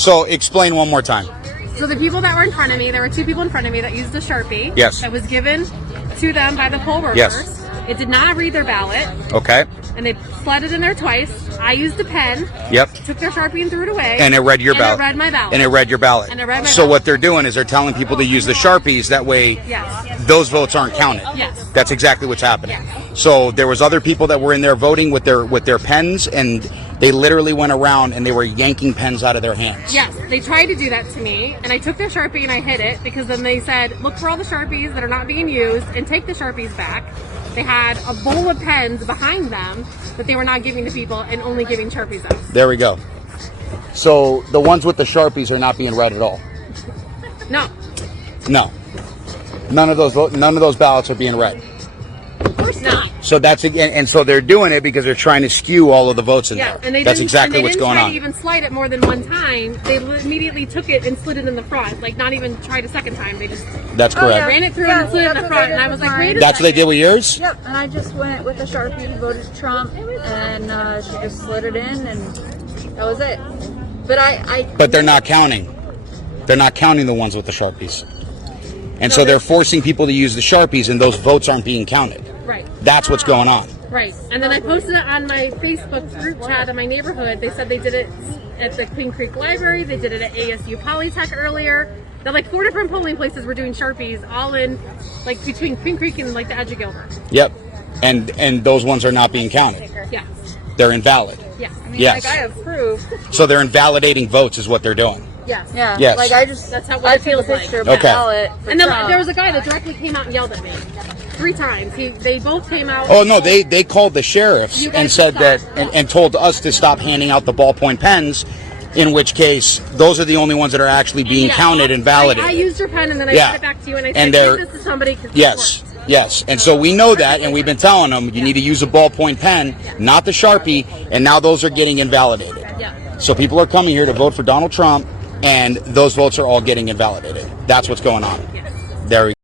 So explain one more time. So the people that were in front of me, there were 2 people in front of me that used a Sharpie. Yes. That was given to them by the poll workers. Yes. It did not read their ballot. Okay. And they slid it in there twice. I used a pen. Yep. Took their Sharpie and threw it away. And it read your ballot. And it read my ballot. And it read your ballot. And it read my So ballot. what they're doing is they're telling people to use the Sharpies. That way, Yes. those votes aren't counted. Yes. That's exactly what's happening. Yes. So there was other people that were in there voting with their pens, and they literally went around and they were yanking pens out of their hands. Yes, they tried to do that to me, and I took their Sharpie and I hid it because then they said, look for all the Sharpies that are not being used and take the Sharpies back. They had a bowl of pens behind them that they were not giving to people and only giving Sharpies out. There we go. So the ones with the Sharpies are not being read at all. No. No. None of those ballots are being read. Of course not. So that's and so they're doing it because they're trying to skew all of the votes in Yeah, there. and they That's didn't, exactly and they what's didn't going try on. to even slide it more than one time. They immediately took it and slid it in the front, like not even tried a second time. They just That's correct. ran it through and slid it in the front, and I was like, wait a That's what they did with yours? Yep, and I just went with the Sharpie, voted Trump, and she just slid it in, and that was it. But But they're not counting. They're not counting the ones with the Sharpies. And so they're forcing people to use the Sharpies, and those votes aren't being counted. Right. That's what's going on. Right. And then I posted it on my Facebook group chat in my neighborhood. They said they did it at the Queen Creek Library. They did it at ASU Polytech earlier. That like 4 different polling places were doing Sharpies, all in like between Queen Creek and like the edge of Gilbert. Yep. And those ones are not being counted. Yeah. They're invalid. Yeah. I mean, Yes. like, I approve. So they're invalidating votes is what they're doing. Yes. Yeah. Yes. Like, That's how I it took a feels like. picture of my Okay. ballot for And then Trump. there was a guy that directly came out and yelled at me 3 times. They both came out. Oh no, they called the sheriffs You guys and said that stop. and told us to stop handing out the ballpoint pens, in which case those are the only ones that are actually being Yeah. counted and validated. I used your pen and then I Yeah. sent it back to you and I And said, they're- give this to somebody. 'Cause this Yes, works. yes. And so we know that, and we've been telling them you need to use a ballpoint pen, not the Sharpie, and now those are getting invalidated. Yeah. So people are coming here to vote for Donald Trump, and those votes are all getting invalidated. That's what's going on. Yes. There we go.